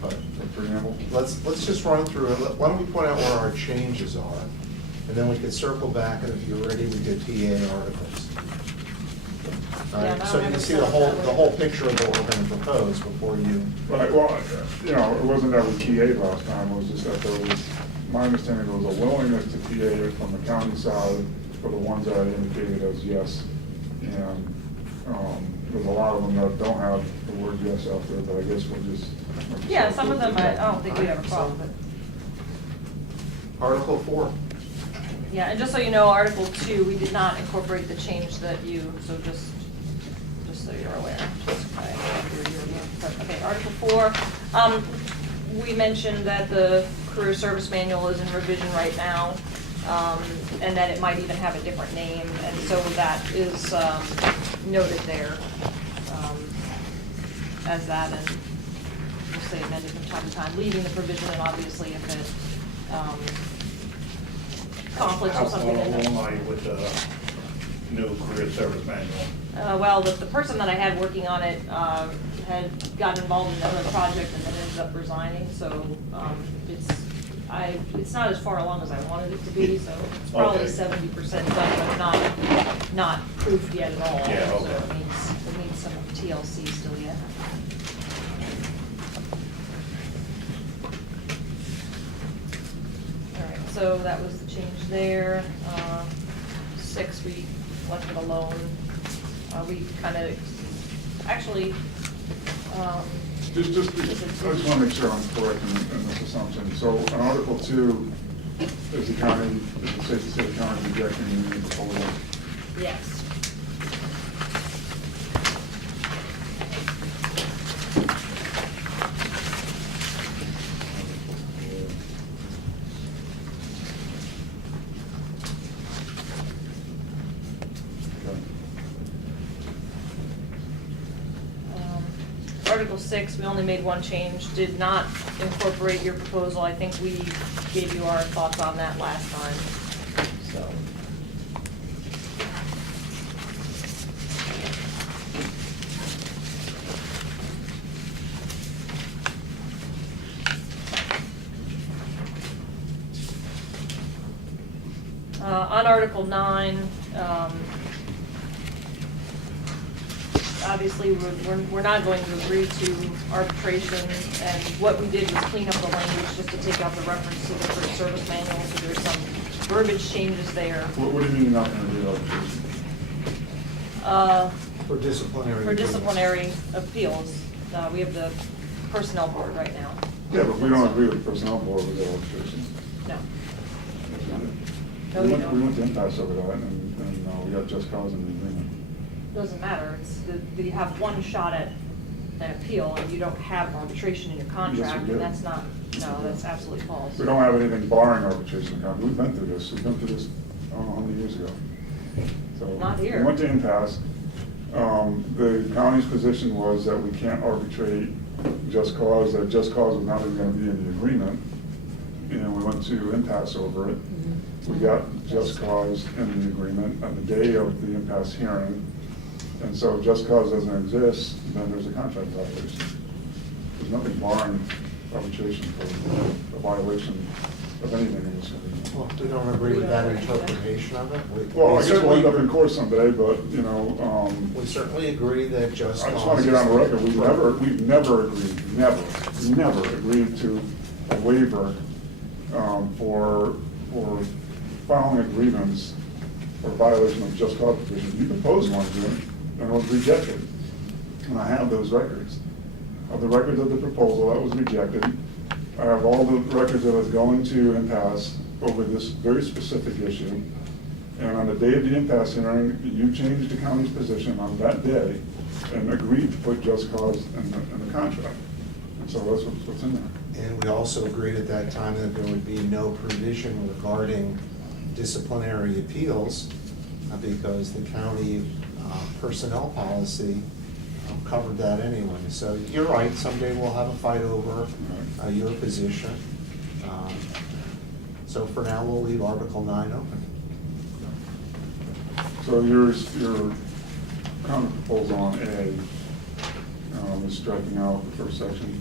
but The preamble? let's just run through it. Why don't we point out where our changes are? And then we can circle back, and if you're ready, we could PA articles. All Yeah, right, no, so you I can see the understand that. whole picture of what we're gonna propose before you. Right, well, you know, it wasn't that we TA'd last time, it was just that there was, my understanding, there was a willingness to TA it from the county side for the ones that I indicated as yes. And there's a lot of them that don't have the word yes out there, but I guess we'll just. Yeah, some of them, I don't think we have a problem with. Article 4. Yeah, and just so you know, Article 2, we did not incorporate the change that you, so just so you're aware. Okay, Article 4, we mentioned that the career service manual is in revision right now, and that it might even have a different name, and so that is noted there as that, and we'll say amended from time to time, leaving the provision, and obviously if it conflicts or something in How there. long are you with the new career service manual? Well, the person that I had working on it had gotten involved in another project and then ended up resigning, so it's not as far along as I wanted it to be, so it's probably Okay. 70% done, but not proofed yet at all. Yeah, So okay. it needs some TLC still yet. All right, so that was the change there. 6, we left it alone. We kind of, actually, I just want to make sure I'm correct in this assumption. So on Article 2, is the county, is it safe to say the county rejecting the union proposal? yes. Article 6, we only made one change, did not incorporate your proposal. I think we gave you our thoughts on that last time, so. On Article 9, obviously, we're not going to agree to arbitration, and what we did was clean up the language just to take out the reference to the career service manual, so there's some verbiage changes there. What do you mean you're not going to do arbitration? For disciplinary. For disciplinary appeals, we have the personnel board right now. Yeah, but we don't agree with the personnel board with the arbitration. No. We went to impasse over that, and we got just cause in the agreement. Doesn't matter, it's, you have one shot at an appeal, and you don't have arbitration in your contract, do. and that's not, no, that's absolutely false. We don't have anything barring arbitration in contract. We've been through this. We've been through this, I don't know how many years ago. So Not here. we went to impasse. The county's position was that we can't arbitrate just cause, that just cause was not even going to be in the agreement. And we went to impasse over it. We got just cause in the agreement on the day of the impasse hearing. And so if just cause doesn't exist, then there's a contract violation. There's nothing barring arbitration for a violation of anything in this agreement. Well, we don't agree with that interpretation of it. Well, I We guess we'll certainly end up in court someday, but, you know, We certainly agree that just. I just want to get on the record, we've never agreed to a waiver for filing a grievance or violation of just cause provision. You proposed one, Jim, and it was rejected. And I have those records. Of the records of the proposal, that was rejected. I have all the records of us going to impasse over this very specific issue. And on the day of the impasse hearing, you changed the county's position on that day and agreed to put just cause in the contract. And so that's what's in there. And we also agreed at that time that there would be no provision regarding disciplinary appeals because the county personnel policy covered that anyway. So you're right, someday we'll have a fight over your position. So for now, we'll leave Article 9 open. So your counter proposal on A is striking out the first section.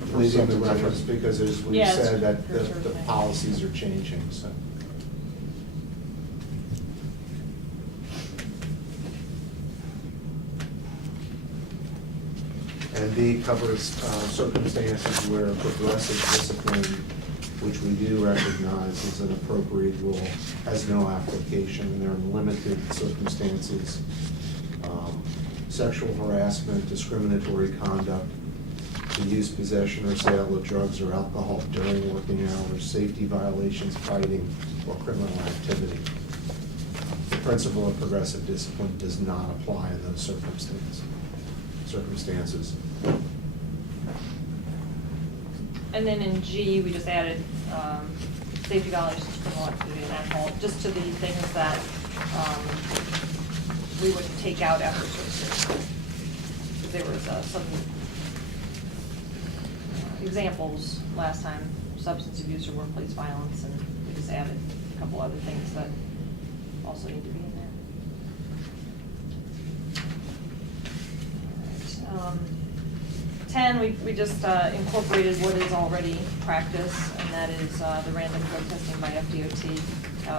The first leaving the sentence of it. reference, because as we Yeah, it's said, that career the service manual. policies are changing, so. And B covers circumstances where progressive discipline, which we do recognize is an appropriate rule, has no application, and there are limited circumstances. Sexual harassment, discriminatory conduct, the use, possession, or sale of drugs or alcohol during working hours, safety violations, fighting, or criminal activity. The principle of progressive discipline does not apply in those circumstances. And then in G, we just added safety violations, criminal activity, and alcohol, just to the things that we would take out after services. There was some examples last time, substance abuse or workplace violence, and we just added a couple other things that also need to be in there. All right, 10, we just incorporated what is already practice, and that is the random drug testing by FDOT.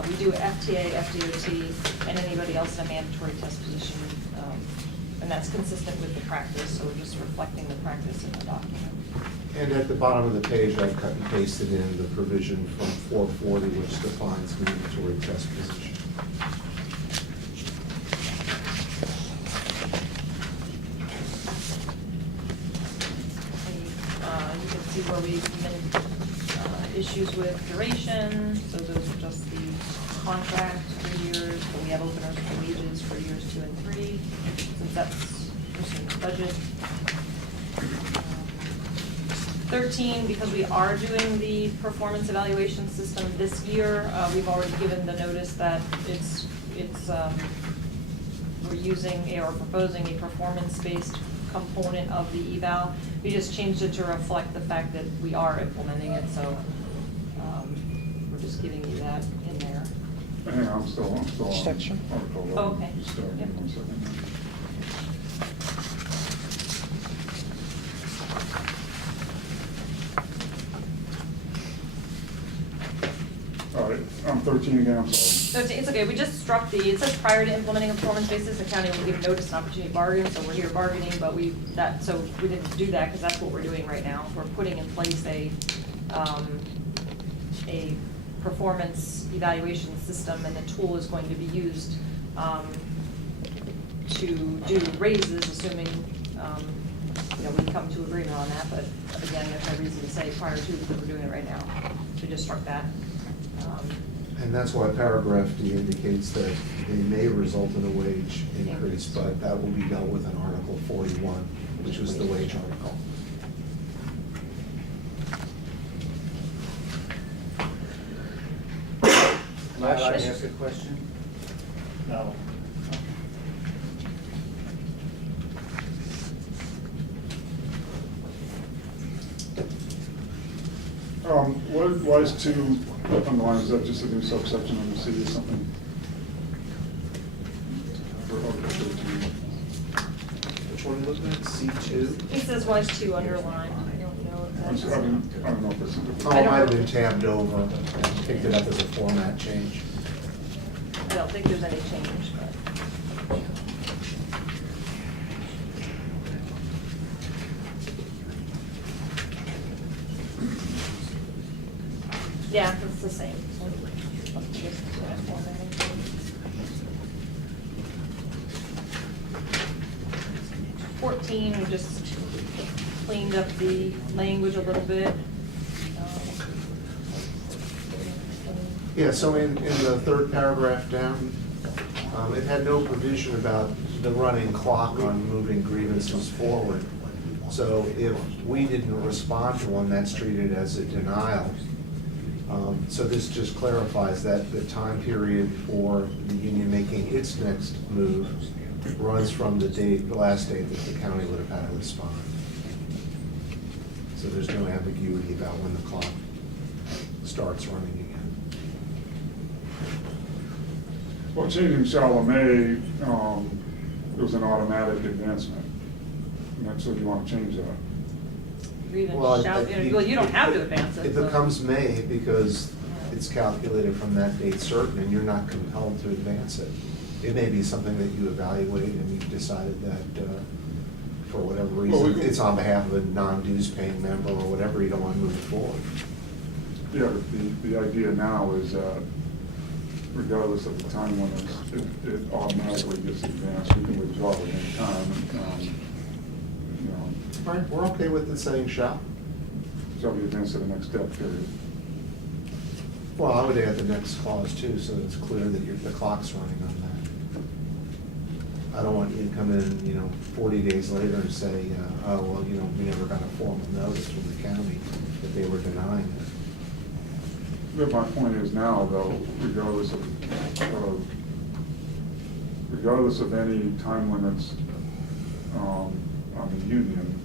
We do FTA, FDOT, and anybody else in a mandatory test position, and that's consistent with the practice, so we're just reflecting the practice in the document. And at the bottom of the page, I cut and pasted in the provision from 440, which defines mandatory test position. You can see where we've been issues with duration, so those are just the contract for years, but we have openers for wages for years 2 and 3, since that's pursuant to budget. 13, because we are doing the performance evaluation system this year, we've already given the notice that we're using or proposing a performance-based component of the eval. We just changed it to reflect the fact that we are implementing it, so we're just giving you that in there. Hang on, I'm still on Section. Article 11. Oh, okay. Just give me Yep. 1 second. All right, 13 again, I'm sorry. So it's okay, we just struck it says prior to implementing a performance basis, the county will give notice and opportunity to bargain, so we're here bargaining, but we didn't do that, because that's what we're doing right now. We're putting in place a performance evaluation system, and the tool is going to be used to do raises, assuming, we come to agreement on that, but again, there's no reason to say prior to, because we're doing it right now. We just struck that. And that's why paragraph D indicates that they may result in a wage increase, but that will be dealt with in Article 41, which was the wage article. Am I allowed to ask a question? No. Why is 2 underlined? Is that just a new subsection under C or something? For Article 13. Which one are you looking at, C2? He says was 2 underlined. I don't know if I that's. don't know if it's. Oh, it might have been tabbed over and picked it up as a format change. I don't think there's any change, but. Yeah, it's the same. Just formatting. 14, we just cleaned up the language a little bit. Yeah, so in the third paragraph down, it had no provision about the running clock on moving grievances forward. So if we didn't respond to one, that's treated as a denial. So this just clarifies that the time period for the union making its next move runs from the last date that the county would have had to respond. So there's no ambiguity about when the clock starts running again. Well, changing shall or may, it was an automatic advancement. And that's what you want to change that. read and Well, shout, well, you don't have to advance it. It so- becomes May because it's calculated from that date certain, and you're not compelled to advance it. It may be something that you evaluate and you've decided that, for whatever Well, we reason, can- it's on behalf of a non-dues paying member or whatever, you don't want to move it forward. Yeah, but the idea now is that regardless of the time limits, it automatically gets advanced. We can withdraw at any time. You know, Right, we're okay with it saying shall. shall be advanced to the next step, period. Well, I would add the next clause too, so it's clear that the clock's running on that. I don't want you to come in, 40 days later and say, oh, well, we never got a formal notice from the county that they were denying it. But my point is now, though, regardless of any time limits on the union,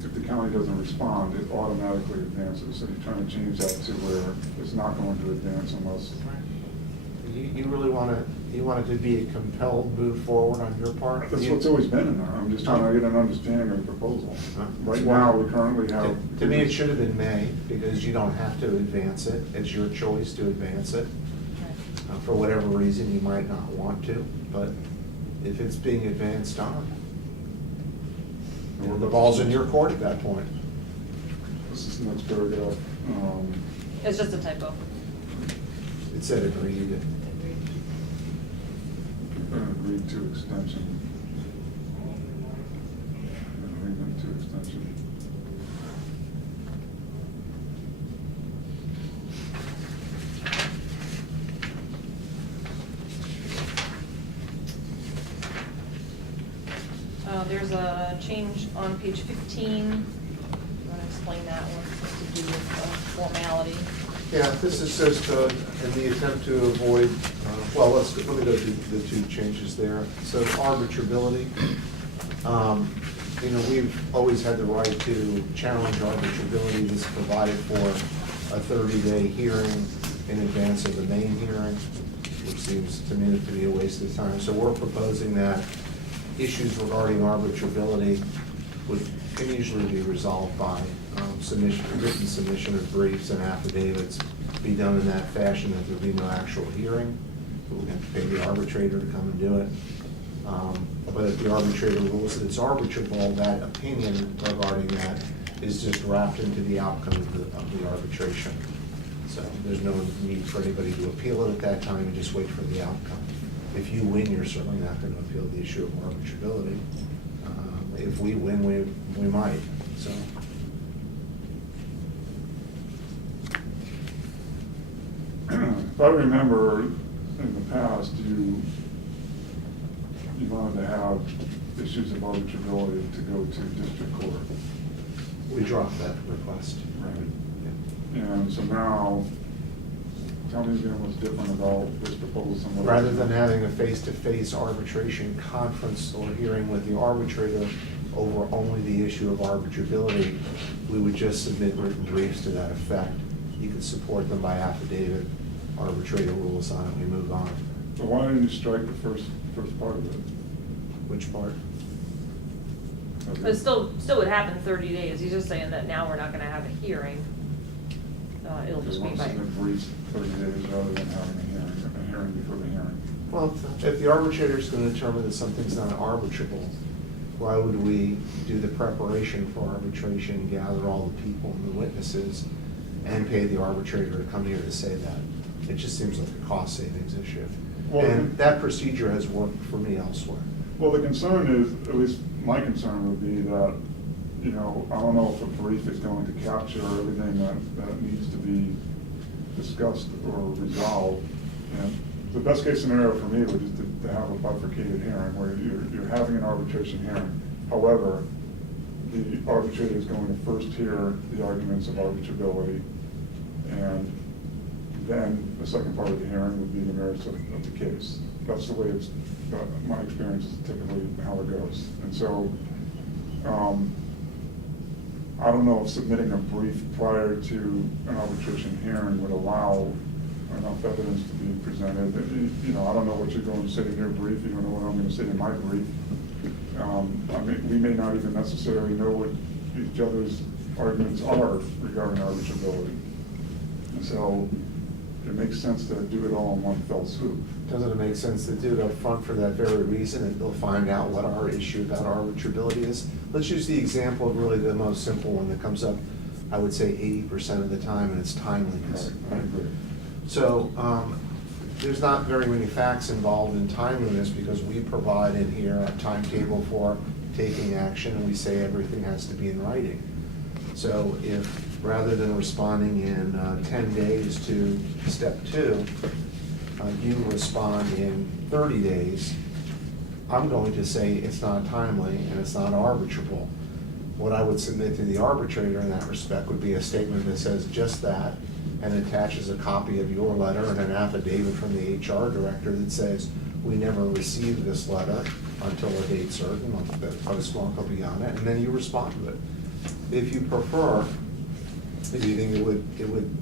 if the county doesn't respond, it automatically advances. So you're trying to change that to where it's not going to advance unless. You really want it to be a compelled move forward on your part? That's what's always been in there. I'm just trying to get an understanding of the proposal. Right now, we currently have. To me, it should have been May, because you don't have to advance it. It's your choice to advance it. For whatever reason, you might not want to, but if it's being advanced on, the ball's in your court at that point. This is the next paragraph. It's just a typo. It said agreed. Agreed to extension. Agreement to extension. There's a change on page 15. I'm going to explain that one, it's to do with formality. Yeah, this is just in the attempt to avoid, well, let me go through the two changes there. So arbitrability, we've always had the right to challenge arbitrability. This is provided for a 30-day hearing in advance of the main hearing, which seems to me to be a waste of time. So we're proposing that issues regarding arbitrability can usually be resolved by written submission of briefs and affidavits, be done in that fashion that there'll be no actual hearing. We're going to pay the arbitrator to come and do it. But if the arbitrator rules that it's arbitrable, that opinion regarding that is just wrapped into the outcome of the arbitration. So there's no need for anybody to appeal it at that time and just wait for the outcome. If you win, you're certainly not going to appeal the issue of arbitrability. If we win, we might, so. If I remember in the past, you wanted to have issues of arbitrability to go to district court. We dropped that request. Right. And so now, tell me again what's different about this proposal. and what Rather it's than not. having a face-to-face arbitration conference or hearing with the arbitrator over only the issue of arbitrability, we would just submit written briefs to that effect. You could support them by affidavit, arbitrator rules on it, we move on. So why didn't you strike the first part of it? Which part? But it still would happen in 30 days. He's just saying that now we're not going to have a hearing. It'll just be Want to by. submit briefs 30 days rather than having a hearing before the hearing. Well, if the arbitrator is going to determine that something's not arbitrable, why would we do the preparation for arbitration, gather all the people and the witnesses, and pay the arbitrator to come here to say that? It just seems like a cost savings issue. Well, And that procedure has worked for me elsewhere. Well, the concern is, at least my concern would be that, I don't know if a brief is going to capture everything that needs to be discussed or resolved. And the best case scenario for me would be to have a bifurcated hearing where you're having an arbitration hearing. However, the arbitrator is going to first hear the arguments of arbitrability, and then the second part of the hearing would be the merits of the case. That's the way it's, my experience is typically how it goes. And so, I don't know if submitting a brief prior to an arbitration hearing would allow enough evidence to be presented. I don't know what you're going to say in your brief, you don't know what I'm going to say in my brief. We may not even necessarily know what each other's arguments are regarding arbitrability. And so it makes sense to do it all in one fell swoop. Doesn't it make sense to do it up front for that very reason, and they'll find out what our issue about arbitrability is? Let's use the example of really the most simple one that comes up, I would say 80% of the time, and it's timeliness. I agree. So, there's not very many facts involved in timeliness because we provide in here a timetable for taking action, and we say everything has to be in writing. So if, rather than responding in 10 days to step 2, you respond in 30 days, I'm going to say it's not timely and it's not arbitrable. What I would submit to the arbitrator in that respect would be a statement that says just that, and attaches a copy of your letter and an affidavit from the HR director that says, we never received this letter until a date certain, the postmark will be on it, and then you respond to it. If you prefer, if you think it would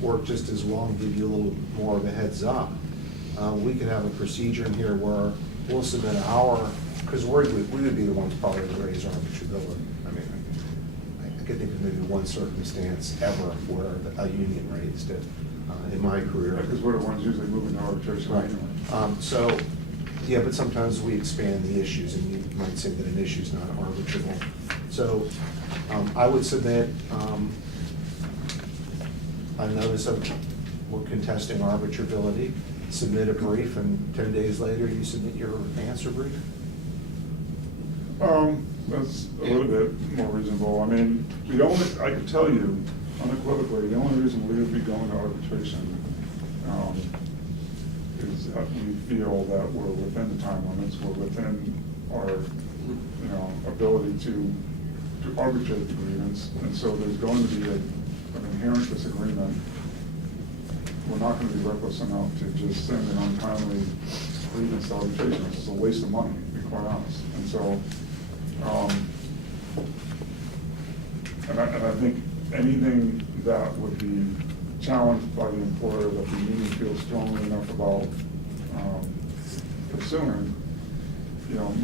work just as well and give you a little more of a heads up, we could have a procedure in here where we'll submit because we would be the ones probably to raise arbitrability. I mean, I could think of maybe one circumstance ever where a union raised it in my career. Because we're the ones usually moving to arbitration Right. anyway. So, yeah, but sometimes we expand the issues, and you might say that an issue is not arbitrable. So, I would submit a notice of, we're contesting arbitrability, submit a brief, and 10 days later, you submit your answer brief? That's a little bit more reasonable. I mean, I could tell you unequivocally, the only reason we would be going to arbitration is that we feel that we're within the time limits, we're within our, ability to arbitrate the grievance, and so there's going to be an inherent disagreement. We're not going to be reckless enough to just send an untimely grievance to arbitration. It's a waste of money, to be quite honest. And so, and I think anything that would be challenged by the employer that the union feels strongly enough about pursuing,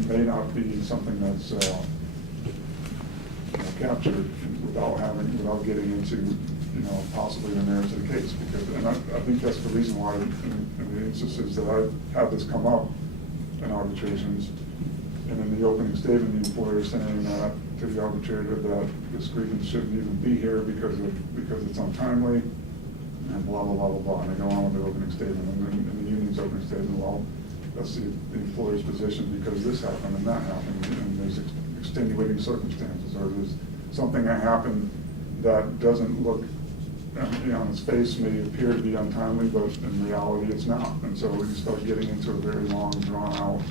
may not be something that's captured without getting into possibly the merits of the case. And I think that's the reason why in the instances that I've had this come up in arbitrations, and in the opening statement, the employer is saying that to the arbitrator that this grievance shouldn't even be here because it's untimely, and blah, blah, blah, blah, blah. And they go on with the opening statement, and then in the union's opening statement, well, that's the employer's position because this happened and that happened, and there's extenuating circumstances, or there's something that happened that doesn't look, on its face may appear to be untimely, but in reality it's not. And so we start getting into a very long, drawn out,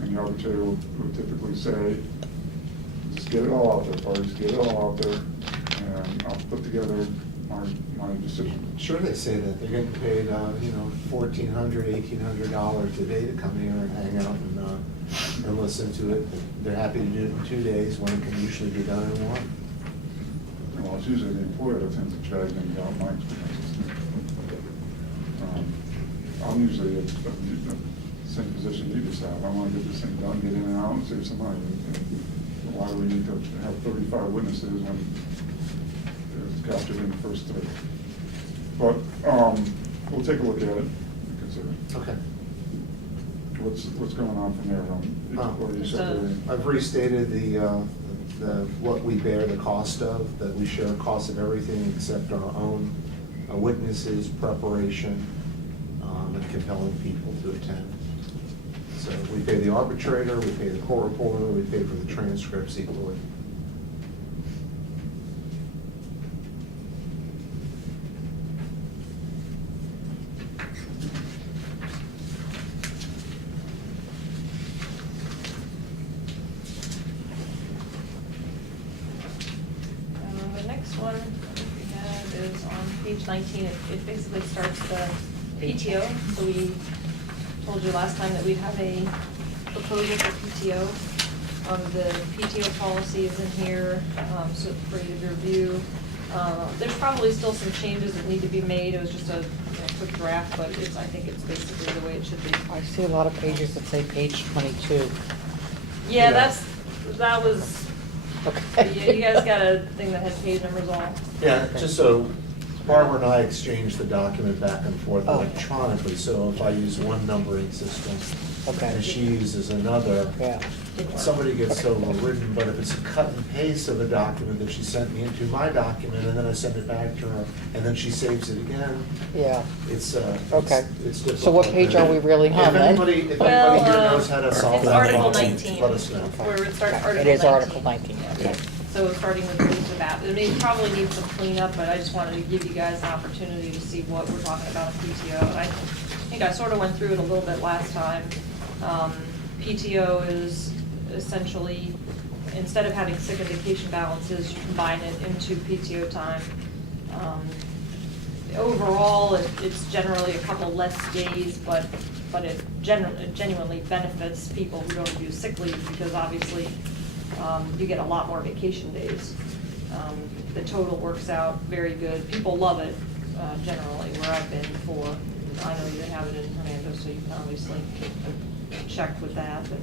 and the arbitrator would typically say, just get it all out there, parties, get it all out there, and I'll put together my decision. Sure, they say that. They're getting paid, $1,400, $1,800 a day to come here and hang out and listen to it. They're happy to do it in 2 days when it can usually be done in 1. Well, it's usually the employer that tends to drag things out, my experience. I'm usually in the same position you just have. I want to get this thing done, get in and out, and save some money. And why do we need to have 35 witnesses when it's captured in the first 3? But we'll take a look at it and consider it. Okay. What's going on from there? Or you said I've restated what we bear the cost of, that we share costs of everything except our own witnesses, preparation, and compelling people to attend. So we pay the arbitrator, we pay the court reporter, we pay for the transcripts equally. The next one we have is on page 19. It basically starts the PTO. So we told you last time that we'd have a proposal for PTO. The PTO policy is in here, so it's for you to review. There's probably still some changes that need to be made. It was just a quick draft, but I think it's basically the way it should be. I see a lot of pages that say page 22. Yeah, that was You guys got a thing that has page numbers all? Yeah, just so Barbara and I exchange the document back and forth Oh. electronically, so if I use one numbering system Okay. and she uses another, Yeah, somebody gets so overridden, but if it's a cut and paste of a document that she sent me into my document, and then I send it back to her, and then she saves it again, yeah. it's, Okay. it's difficult. So what page are we really on If then? anybody here knows how to solve It's that Article problem, 19. let us know. Where it starts, Okay, Article 19. It is Article 19, okay. So starting with these about, I mean, it probably needs some cleanup, but I just wanted to give you guys an opportunity to see what we're talking about in PTO. And I think I sort of went through it a little bit last time. PTO is essentially, instead of having sick and vacation balances, you combine it into PTO time. Overall, it's generally a couple less days, but it genuinely benefits people who don't use sick leave, because obviously, you get a lot more vacation days. The total works out very good. People love it, generally, where I've been before. I know you have it in Hernando, so you can obviously check with that, but.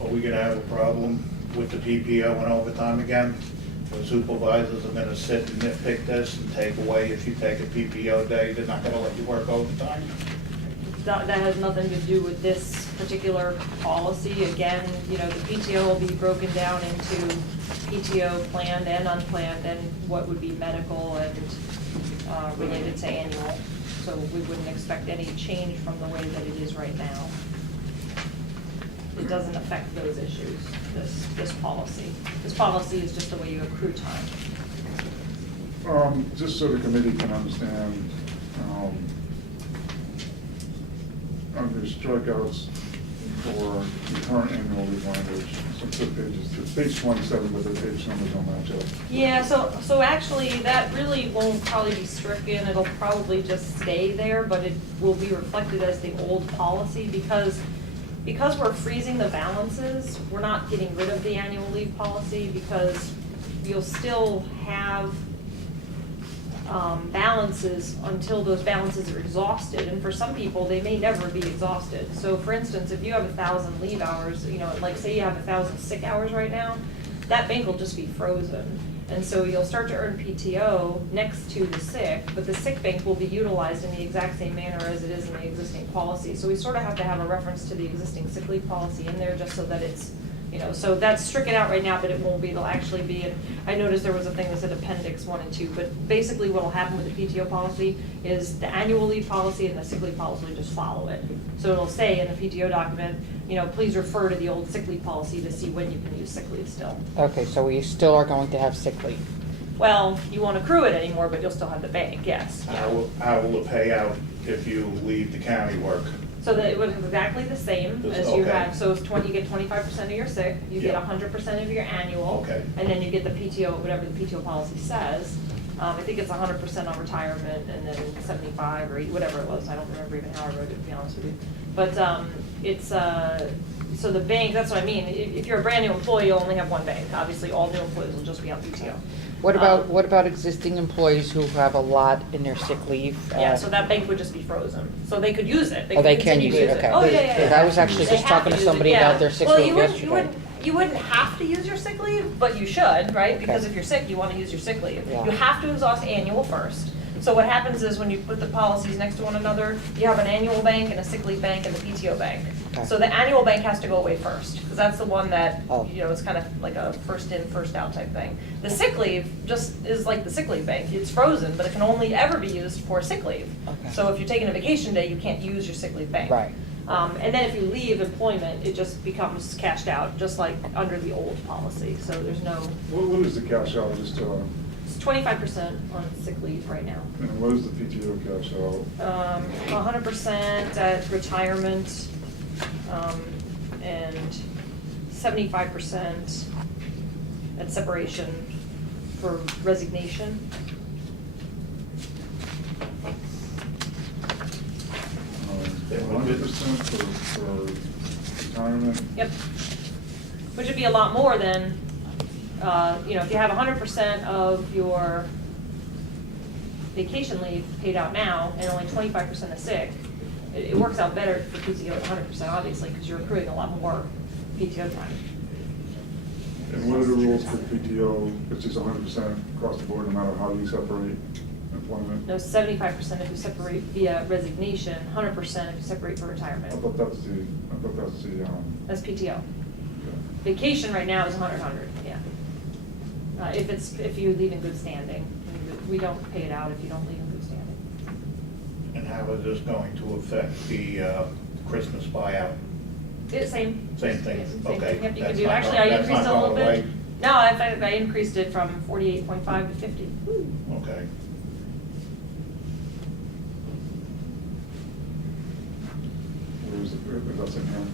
Are we gonna have a problem with the PPO and overtime again? The supervisors are gonna sit and nitpick this and take away, if you take a PPO day, they're not gonna let you work overtime? That has nothing to do with this particular policy. Again, you know, the PTO will be broken down into PTO planned and unplanned, and what would be medical and related to annual. So we wouldn't expect any change from the way that it is right now. It doesn't affect those issues, this policy. This policy is just the way you accrue time. Just so the committee can understand, under strikeouts for the current annual leave language, some flip pages, it's page 27, but the page numbers don't match up. Yeah, so actually, that really won't probably be stricken, it'll probably just stay there, but it will be reflected as the old policy, because we're freezing the balances, we're not getting rid of the annual leave policy, because you'll still have balances until those balances are exhausted, and for some people, they may never be exhausted. So for instance, if you have 1,000 leave hours, you know, like say you have 1,000 sick hours right now, that bank will just be frozen. And so you'll start to earn PTO next to the sick, but the sick bank will be utilized in the exact same manner as it is in the existing policy. So we sort of have to have a reference to the existing sick leave policy in there, just so that it's, you know, so that's stricken out right now, but it won't be, it'll actually be, and I noticed there was a thing that said appendix 1 and 2, but basically what'll happen with the PTO policy is the annual leave policy and the sick leave policy just follow it. So it'll say in the PTO document, you know, please refer to the old sick leave policy to see when you can use sick leave still. Okay, so we still are going to have sick leave. Well, you won't accrue it anymore, but you'll still have the bank, yes. How will it pay out if you leave the county work? So that it was exactly the same as you Okay. have, so it's 20, you get 25% of your sick, you get Yeah. 100% of your annual. Okay. And then you get the PTO, whatever the PTO policy says. I think it's 100% on retirement, and then 75 or whatever it was, I don't remember even how I wrote it, to be honest with you. But it's, so the bank, that's what I mean, if you're a brand new employee, you only have one bank. Obviously, all new employees will just be on PTO. What about existing employees who have a lot in their sick leave? Yeah, so that bank would just be frozen, so they could use it. Oh, they can continue use to it, okay. Oh, yeah, yeah, Because yeah. I was actually They just have talking to use it, somebody yeah. about their sick Well, leave you yesterday. wouldn't have to use your sick leave, but you should, right? Because Okay. if you're sick, you want to use your sick leave. Yeah. You have to exhaust annual first. So what happens is when you put the policies next to one another, you have an annual bank and a sick leave bank and a PTO bank. Okay. So the annual bank has to go away first, because that's the one that, Oh. you know, it's kind of like a first in, first out type thing. The sick leave just is like the sick leave bank. It's frozen, but it can only ever be used for sick leave. Okay. So if you're taking a vacation day, you can't use your sick leave bank. Right. And then if you leave employment, it just becomes cashed out, just like under the old policy. So there's no, What is the cash out, just, it's 25% on sick leave right now. and what is the PTO cash out? 100% at retirement, and 75% at separation for resignation. Yeah, 100% for retirement? Yep. Which would be a lot more than, you know, if you have 100% of your vacation leave paid out now and only 25% is sick, it works out better for PTO at 100%, obviously, because you're accruing a lot more PTO time. And what the rules for PTO, it's just 100% across the board, no matter how you separate employment? No, 75% if you separate via resignation, 100% if you separate for I retirement. thought that's the, That's PTO. okay. Vacation right now is 100, yeah. If you leave in good standing, we don't pay it out if you don't leave in good standing. And how is this going to affect the Christmas buyout? Same. Same thing, Yeah, same okay. thing. Yep, you can That's do, not actually, going- I that's increased not it a little going bit. away? No, in fact, I increased it from 48.5 to 50. Woo. Okay. Where is it, that's in here,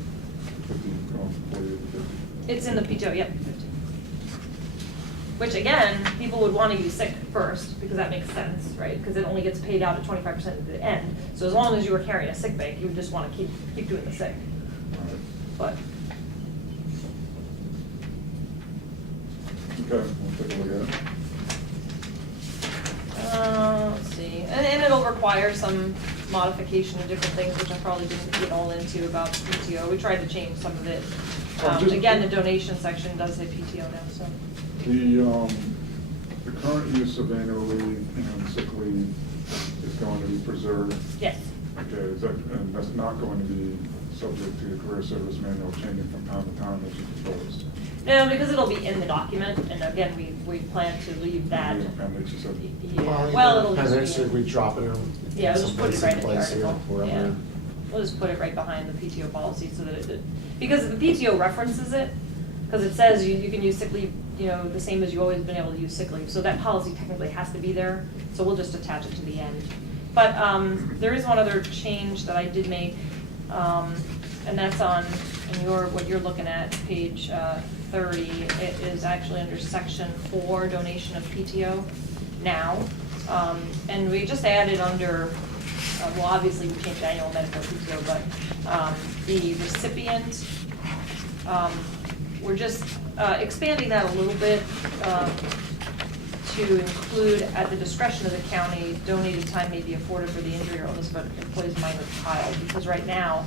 50, going from 48 to 50? It's in the PTO, yep, 50. Which again, people would want to use sick first, because that makes sense, right? Because it only gets paid out at 25% at the end. So as long as you were carrying a sick bank, you would just want to keep doing the sick. All right. But Okay, we'll take a look at it. let's see, and it'll require some modification of different things, which I probably didn't get all into about PTO. We tried to change some of it. Again, the donation section does say PTO now, so. The current use of annual leave and sick leave is going to be preserved. Yes. Okay, is that, and that's not going to be subject to the career service manual changing from time to time as you proposed? No, because it'll be in the document, and again, we plan to leave that. The appendix, you said? Yeah, well, it'll just Appendix, be. or we drop it in. Yeah, we'll just put it right in the someplace here, article, yeah. wherever. We'll just put it right behind the PTO policy so that because the PTO references it, because it says you can use sick leave, the same as you've always been able to use sick leave. So that policy technically has to be there, so we'll just attach it to the end. But there is one other change that I did make, and that's on, what you're looking at, page 30. It is actually under section 4, donation of PTO now. And we just added under, well, obviously we changed annual medical PTO, but the recipient, we're just expanding that a little bit to include, at the discretion of the county, donated time may be afforded for the injury or illness of an employee's minor child. Because right now,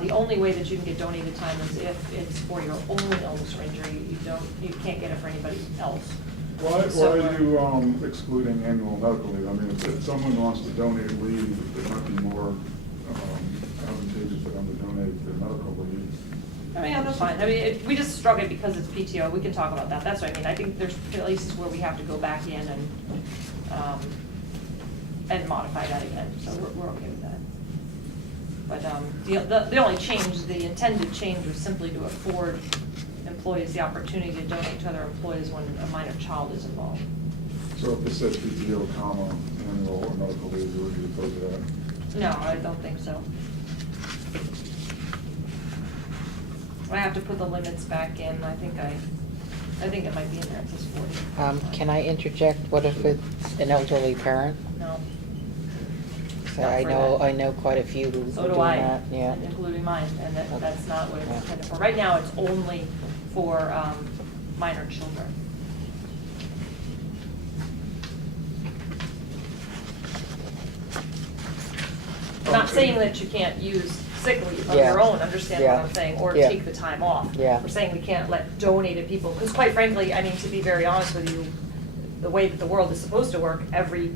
the only way that you can get donated time is if it's for your own illness or injury. You can't get it for anybody else. Why So, are you excluding annual medical leave? I mean, if someone wants to donate leave, it might be more advantageous for them to donate their medical leave. I mean, yeah, that's fine. I mean, we just struck it because it's PTO. We can talk about that. That's what I mean. I think there's places where we have to go back in and modify that again. So we're okay with that. But the only change, the intended change was simply to afford employees the opportunity to donate to other employees when a minor child is involved. So if it says PTO, comma, annual or medical leave, you would be opposed to that? No, I don't think so. I have to put the limits back in. I think it might be in there. It says 40. Can I interject? What if it's an elderly parent? No. So Not I for know, that. I know quite a few who So do do I, that, yeah. including mine, and Okay. that's not what it's Yeah. intended for. Right now, it's only for minor children. I'm not saying that you can't use sick leave of Yeah. your own, understand what Yeah. I'm saying, or Yeah. take the time off. Yeah. We're saying we can't let donated people, because quite frankly, I mean, to be very honest with you, the way that the world is supposed to work, every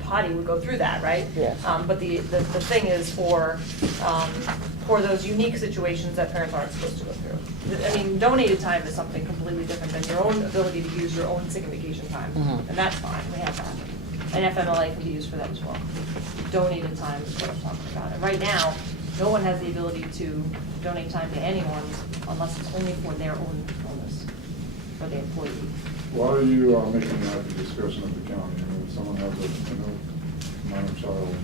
party would go through that, right? Yeah. But the thing is for those unique situations that parents aren't supposed to go through. I mean, donated time is something completely different than your own ability to use your own sick and vacation time. Mhm. And that's fine, we have that. And FMLA can be used for that as well. Donated time is what I'm talking about. And right now, no one has the ability to donate time to anyone unless it's only for their own illness, for the employee. Why are you making that at the discretion of the county? I mean, if someone has a minor child,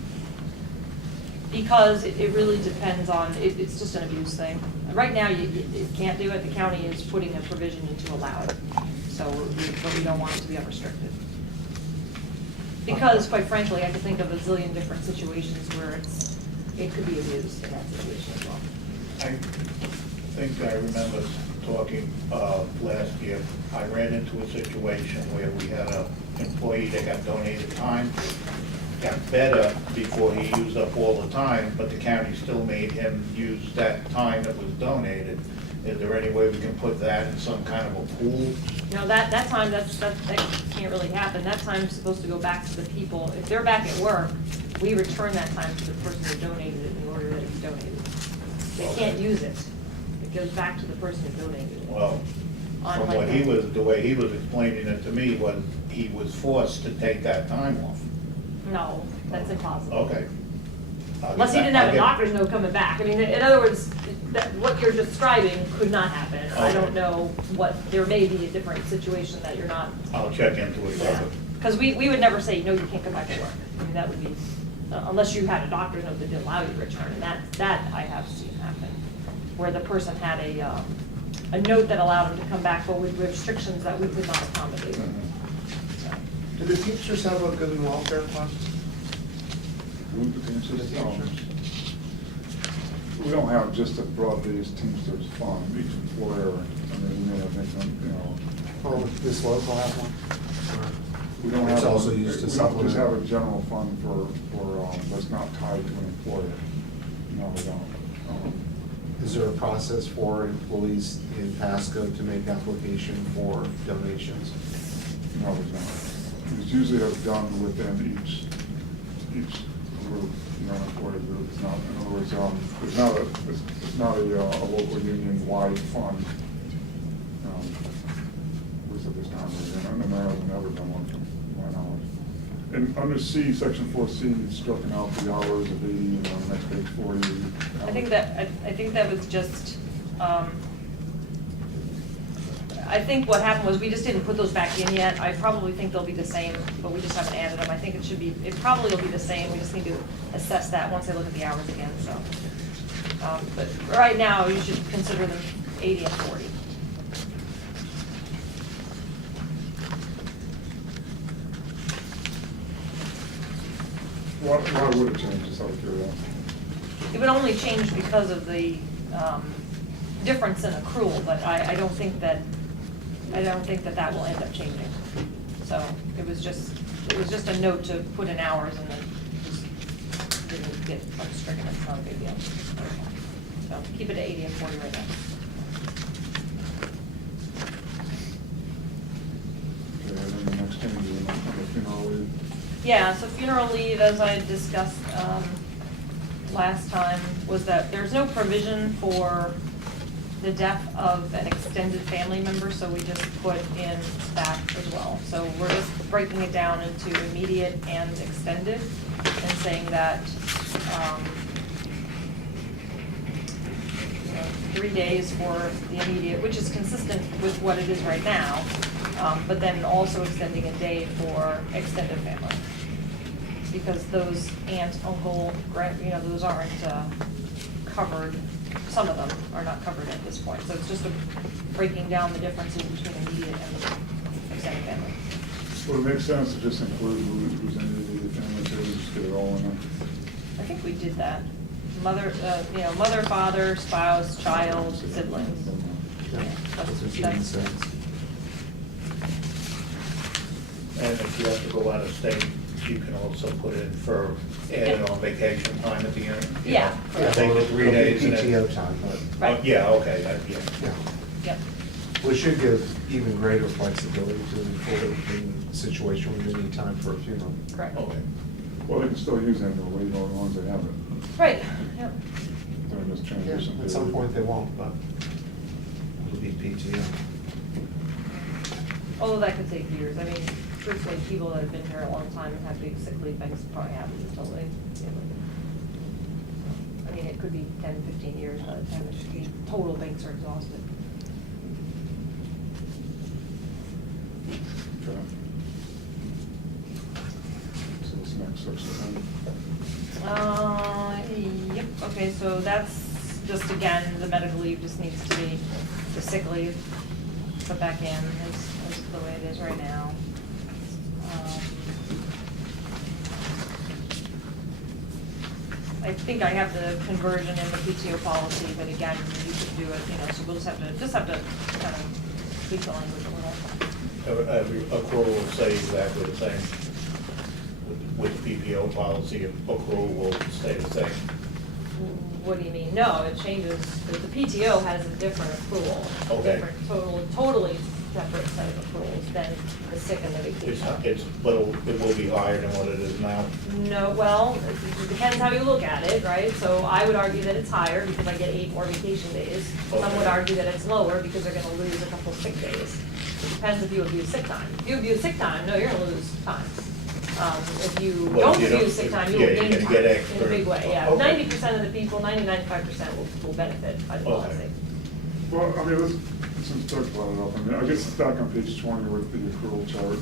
Because it really depends on, it's just an abuse thing. Right now, you can't do it, the county is putting a provision in to allow it. But we don't want it to be unrestricted. Because quite frankly, I could think of a zillion different situations where it could be abused in that situation as well. I think I remember talking last year, I ran into a situation where we had an employee that got donated time, got better before he used up all the time, but the county still made him use that time that was donated. Is there any way we can put that in some kind of a pool No, that time, that can't really happen. That time's supposed to go back to the people. If they're back at work, we return that time to the person who donated it in order that it's donated. They can't use it. It goes back to the person who donated it. Well, On from like what the way he was explaining it to me was he was forced to take that time off. No, that's impossible. Okay. Unless he didn't have a doctor's note coming back. I mean, in other words, what you're describing could not happen. I don't know what, there may be a different situation that you're not. I'll check into it further. Because we would never say, no, you can't come back to work. I mean, that would be, unless you had a doctor's note that didn't allow you to return, and that I have seen happen. Where the person had a note that allowed them to come back, but with restrictions that we could not accommodate. So, Do the Teamsters have a good and welfare fund? Who's the Teamsters? We don't have just a broad-based Teamsters fund, each employer, I mean, we may have different, you know. Well, this local have one? We don't It's have, also one- used to we don't just have a supplement. general fund for, that's not tied to an employer. No, we don't. Is there a process for employees in Pasco to make application for donations? No, there's not. It's usually done within each group, you know, employee group. It's not, in other words, it's not a local union-wide fund. At least at this time, and there hasn't ever been one, from my knowledge. And under C, section 4C, it's stricken out the hours of the, you know, next page 40. I think that was just, I think what happened was we just didn't put those back in yet. I probably think they'll be the same, but we just haven't added them. I think it probably will be the same. We just need to assess that once I look at the hours again, so. But right now, you should consider them 80 and 40. Why would it change, just out of curiosity? It would only change because of the difference in accrual, but I don't think that that will end up changing. So it was just a note to put in hours and then just didn't get unstricken. It's not a big deal. So keep it at 80 and 40 right now. Okay, and then the next change is on the funeral leave. Yeah, so funeral leave, as I discussed last time, was that there's no provision for the death of an extended family member, so we just put in that as well. So we're just breaking it down into immediate and extended, and saying that 3 days for the immediate, which is consistent with what it is right now, but then also extending a day for extended family. Because those aunt, uncle, those aren't covered, some of them are not covered at this point. So it's just breaking down the differences between immediate and extended family. Would it make sense to just include who's in the family, too, just get it all in there? I think we did that. Mother, mother, father, spouse, child, siblings. Yeah, that's what she That's- says. And if you have to go out of state, you can also put in for added on vacation time at the end. you Yeah. know. I think the 3 days and then. PTO time, but, Right. Yeah, okay, yeah. yeah. Yep. We should give even greater flexibility to the employee in a situation where they need time for a funeral. Correct. Okay. Well, they can still use annual leave, all the ones that have it, Right, yep. during this Yeah, transition. at some period. point they won't, but it'll be PTO. Although that could take years. I mean, truthfully, people that have been here a long time and have big sick leave banks probably have it until they. I mean, it could be 10, 15 years by the time the total banks are exhausted. Okay. So this next section, Yep, okay, so that's just, again, the medical leave just needs to be, the sick leave, put back in is the way it is right now. I think I have the conversion in the PTO policy, but again, you could do it, so we'll just have to kind of tweak the language a little. Every accrual will stay exactly the same. With PPO policy, accrual will stay the same. What do you mean? No, it changes, the PTO has a different accrual. Okay. Different, totally separate set of accruals than the sick and the vacation. It will be higher than what it is now. No, well, it depends how you look at it, right? So I would argue that it's higher because I get 8 more vacation days. Some would Okay. argue that it's lower because they're gonna lose a couple sick days. It depends if you abuse sick time. If you abuse sick time, no, you're gonna lose time. If you Well, don't you don't- abuse sick time, you yeah, will you're gain gonna time get in extra. a big way, yeah. Okay. 90% of the people, 95% will benefit by the Okay. policy. Well, I mean, since Doug brought it up, I mean, I guess it's back on page 20 with the accrual chart.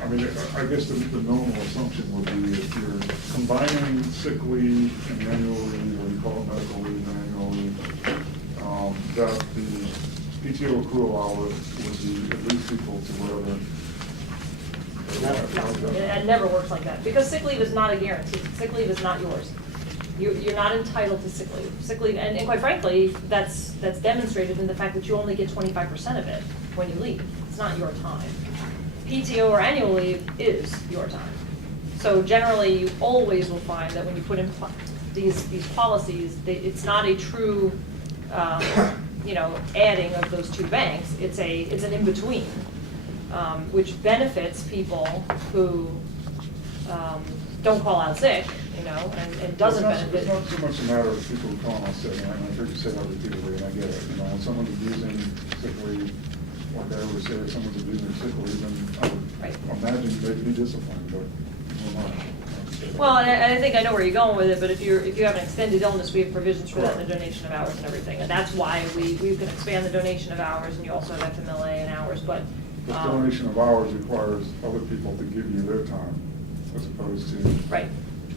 I mean, I guess the normal assumption would be if you're combining sick leave and annual leave, or you call it medical leave and annual leave, that the PTO accrual hours would be at least equal to whatever. No, it never works like that, because sick leave is not a guarantee. Sick leave is not yours. You're not entitled to sick leave. Sick leave, and quite frankly, that's demonstrated in the fact that you only get 25% of it when you leave. It's not your time. PTO or annual leave is your time. So generally, you always will find that when you put in these policies, it's not a true, adding of those two banks. It's an in-between, which benefits people who don't call out sick, and doesn't benefit. It's not so much a matter of people calling out sick, and I've heard you say that repeatedly, and I get it. When someone's abusing sick leave, like I always say, if someone's abusing sick leave, then I Right. would imagine they'd be disciplined, but we're not. Well, and I think I know where you're going with it, but if you have an extended illness, we have provisions for that in the donation of hours and everything. And that's why we can expand the donation of hours, and you also have FMLA and hours, but. The donation of hours requires other people to give you their time, as opposed to. Right.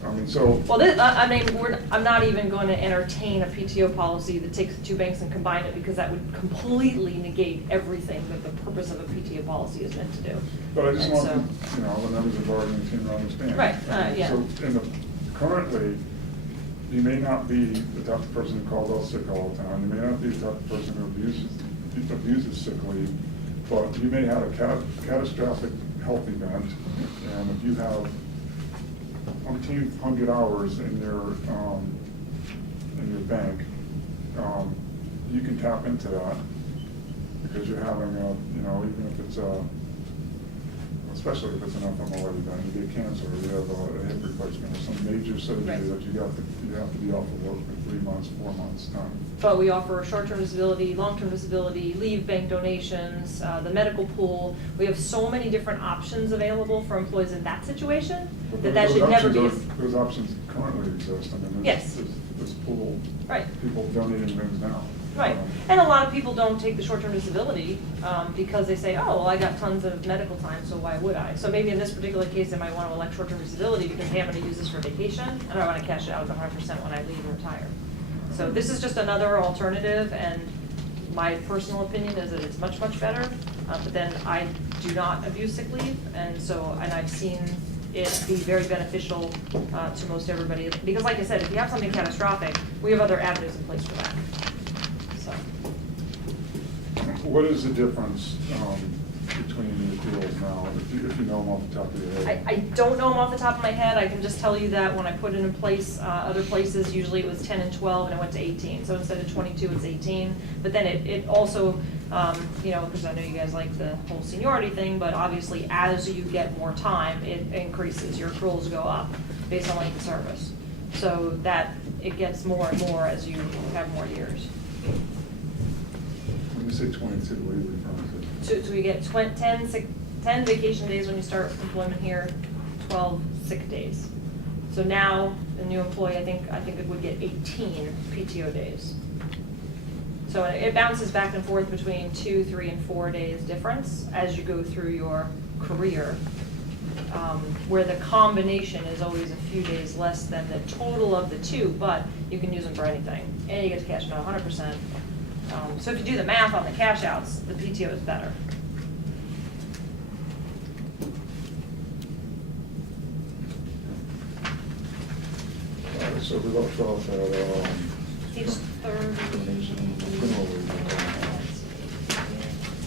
I mean, so. Well, I'm not even going to entertain a PTO policy that takes the two banks and combine it, because that would completely negate everything that the purpose of a PTO policy is meant to do. But I just And want, so- the members of the bargaining team to understand. Right, I mean, yeah. So, currently, you may not be the type of person who calls out sick all the time, you may not be the type of person who abuses sick leave, but you may have a catastrophic health event, and if you have 1,800 hours in your bank, you can tap into that, because you're having even if it's especially if it's an FMLA event, you get cancer, or you have a hip replacement, or some major surgery Right. that you have to be off of work for 3 months, 4 months time. But we offer short-term disability, long-term disability, leave bank donations, the medical pool. We have so many different options available for employees in that situation, But that those should never be. options those options currently exist. I mean, Yes. there's pool, Right. people donating things now. Right, and a lot of people don't take the short-term disability because they say, oh, well, I got tons of medical time, so why would I? So maybe in this particular case, they might want to elect short-term disability because, hey, I'm going to use this for vacation, and I want to cash it out 100% when I leave and retire. So this is just another alternative, and my personal opinion is that it's much, much better. But then I do not abuse sick leave, and I've seen it be very beneficial to most everybody. Because like I said, if you have something catastrophic, we have other avenues in place for that. So, What is the difference between the accruals now, if you know them off the top of your head? I don't know them off the top of my head. I can just tell you that when I put it in place, other places, usually it was 10 and 12, and it went to 18. So instead of 22, it's 18. But then it also, because I know you guys like the whole seniority thing, but obviously as you get more time, it increases. Your accruals go up based on length of service. So that it gets more and more as you have more years. When you say 22, what are you referring to? So we get 10 vacation days when you start employment here, 12 sick days. So now, the new employee, I think it would get 18 PTO days. So it bounces back and forth between 2, 3, and 4 days difference as you go through your career, where the combination is always a few days less than the total of the two, but you can use them for anything, and you get to cash them out 100%. So if you do the math on the cash outs, the PTO is better. So we left off at, Page 30.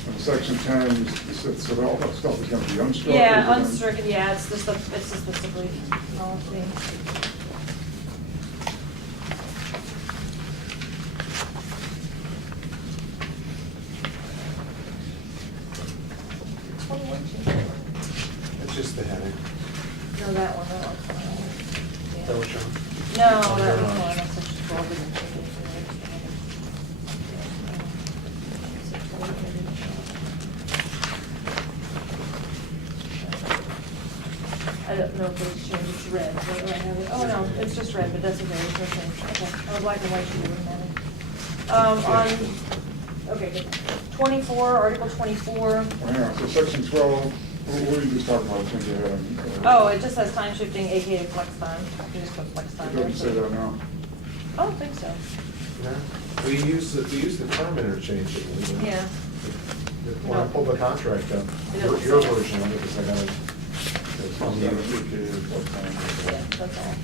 in section 10, you said, so all that stuff is gonna be unstruck? Yeah, unstricken, yeah, it's just the sick leave policy. just the heading. No, that one, that one's fine. Is that Yeah. what you're on? No, Oh, that you're one's on. fine, that's section 12, we didn't change anything. I don't know if it's changed, it's red, where do I have it? Oh, no, it's just red, but that's okay, it's no change, okay, on black and white, you wouldn't have it. Okay, good. 24, Article 24, Yeah, so section 12, what were you just talking about, change your heading? oh, it just says time shifting, AKA flex time, you just put flex time It there. doesn't say that now. I don't think so. No? We use the term interchangeably. but Yeah. When I pulled the contract up, It your doesn't say. version of it, because I got it from you. Yeah, that's all.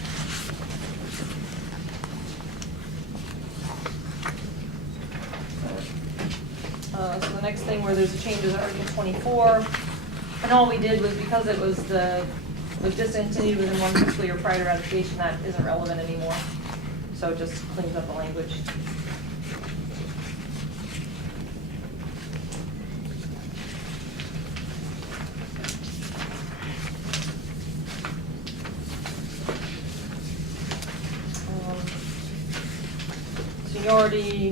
So the next thing where there's a change is Article 24. And all we did was, because it was discontinued within one fiscal year prior to ratification, that isn't relevant anymore. So it just cleans up the language. Seniority,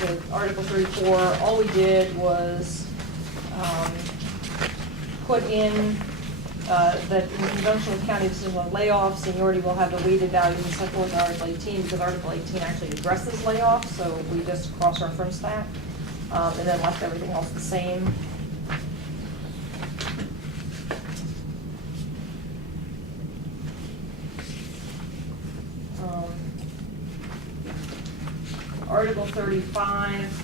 with Article 34, all we did was put in that in conjunction with county decision on layoffs, seniority will have the weighted values and set forth in Article 18, because Article 18 actually addresses layoffs, so we just cross-referenced that, and then left everything else the same. Article 35.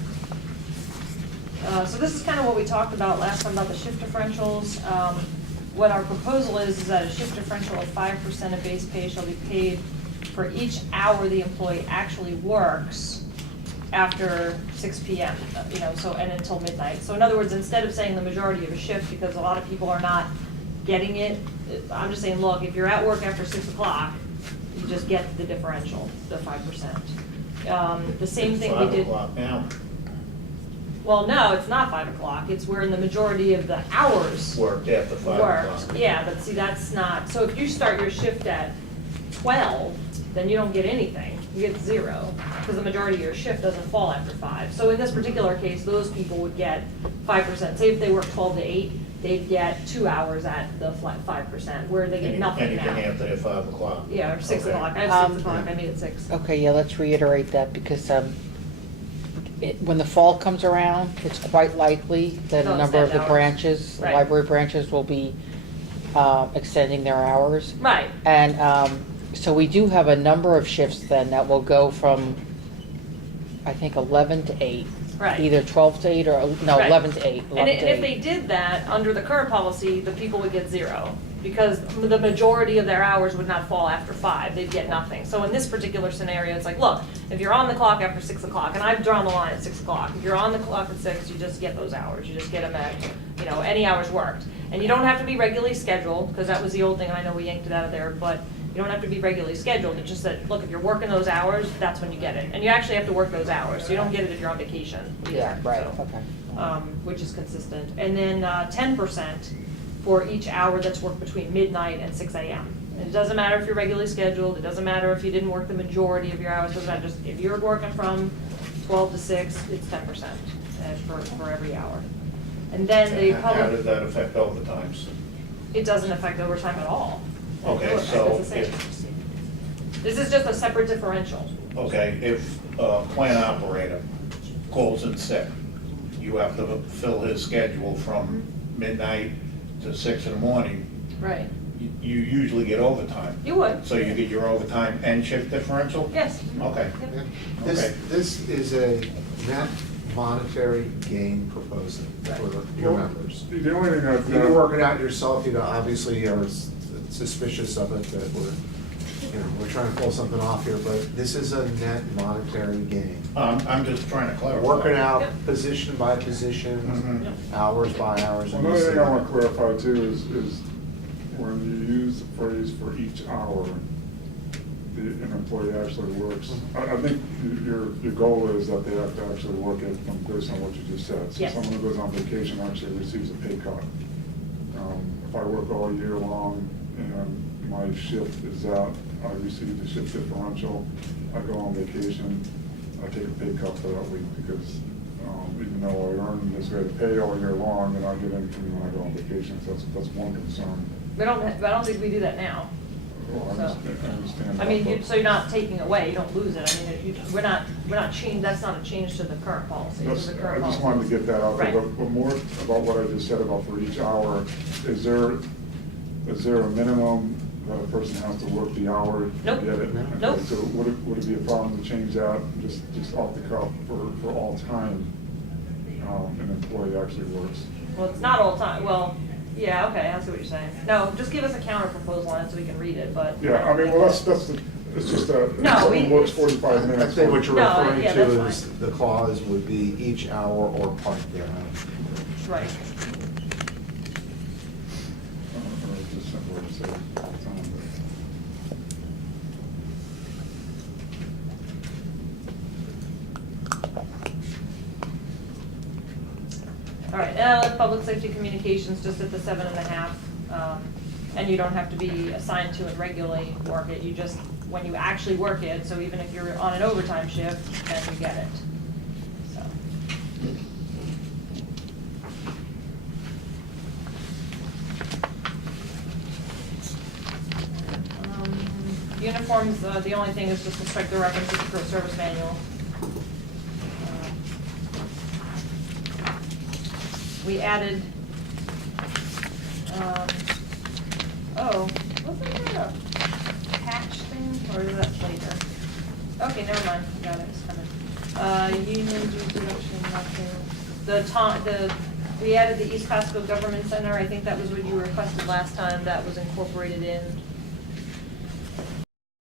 So this is kind of what we talked about last time about the shift differentials. What our proposal is that a shift differential of 5% of base pay shall be paid for each hour the employee actually works after 6 p.m., so, and until midnight. So in other words, instead of saying the majority of a shift, because a lot of people are not getting it, I'm just saying, look, if you're at work after 6 o'clock, you just get the differential, the 5%. The same thing we did. 5 o'clock now. Well, no, it's not 5 o'clock. It's where in the majority of the hours Worked after 5 worked. o'clock. Yeah, but see, that's not, so if you start your shift at 12, then you don't get anything. You get 0, because the majority of your shift doesn't fall after 5. So in this particular case, those people would get 5%. Say if they work 12 to 8, they'd get 2 hours at the flat 5%, where they get nothing now. Anything after 5 o'clock. Yeah, or 6 Okay. o'clock. I have 6 o'clock, I made it 6. Okay, yeah, let's reiterate that, because when the fall comes around, it's quite likely that They'll a number of extend the hours. branches, the Right. library branches, will be extending their hours. Right. And so we do have a number of shifts then that will go from, I think, 11 to 8. Right. Either 12 to 8 or, no, Right. 11 to 8. And 11 to if they 8. did that, under the current policy, the people would get 0, because the majority of their hours would not fall after 5, they'd get nothing. So in this particular scenario, it's like, look, if you're on the clock after 6 o'clock, and I've drawn the line at 6 o'clock, if you're on the clock at 6, you just get those hours, you just get them at, any hours worked. And you don't have to be regularly scheduled, because that was the old thing, and I know we yanked it out of there, but you don't have to be regularly scheduled, it's just that, look, if you're working those hours, that's when you get it. And you actually have to work those hours, so you don't get it if you're on vacation either. Yeah, right, so, okay. which is consistent. And then 10% for each hour that's worked between midnight and 6 a.m. And it doesn't matter if you're regularly scheduled, it doesn't matter if you didn't work the majority of your hours, it doesn't matter, just if you're working from 12 to 6, it's 10% for every hour. And then the And how public, did that affect overtimes? it doesn't affect overtime at all. Okay, It's so the same. This is just a separate differential. Okay, if a plant operator calls in sick, you have to fill his schedule from midnight to 6 in the morning. Right. You usually get overtime. You would. So you get your overtime and shift differential? Yes. Okay. Yep. Yeah. Okay. This is a net monetary gain proposal for your members. The only thing that. You can work it out yourself, obviously are suspicious of it, that we're trying to pull something off here, but this is a net monetary gain. I'm just trying to clarify. Working out Yep. position by position, Mhm. hours by hours. and Another you thing see I want to that. clarify too is when you use the phrase "for each hour," an employee actually works. I think your goal is that they have to actually work it from based on what you just said. So Yes. someone who goes on vacation actually receives a pay cut. If I work all year long and my shift is out, I receive the shift differential, I go on vacation, I take a pay cut for that week because even though I earn this rate of pay all year long, and I get income when I go on vacation, so that's one concern. But I don't think we do that now. Well, I So- understand I that, mean, but- so you're not taking away, you don't lose it. I mean, we're not change, that's not a change to the current policy. That's- The current I just policy- wanted to get that out there, Right. but more about what I just said about for each hour, is there a minimum that a person has to work the hour to Nope. get it? No. Okay, Nope. So would it be a problem to change that, just off the cuff, for all time, an employee actually works? Well, it's not all time, well, yeah, okay, I see what you're saying. No, just give us a counter proposal on it so we can read it, but. Yeah, I mean, well, it's just if No, someone we- works 45 I minutes. think what you're No, referring yeah, to that's is fine. the clause would be each hour or part thereof. Right. Or just simpler to say all time, All right, public safety communications, just at the 7.5. And you don't have to be assigned to and regularly work it, you just, when you actually work it, so even if you're on an overtime shift, then you get it, so. Uniforms, the only thing is just to strike the references to the service manual. We added, wasn't there a patch thing, or is that later? Okay, never mind, got it, it's coming. Union dues reduction, nothing. We added the East Pasco Government Center, I think that was what you requested last time, that was incorporated in.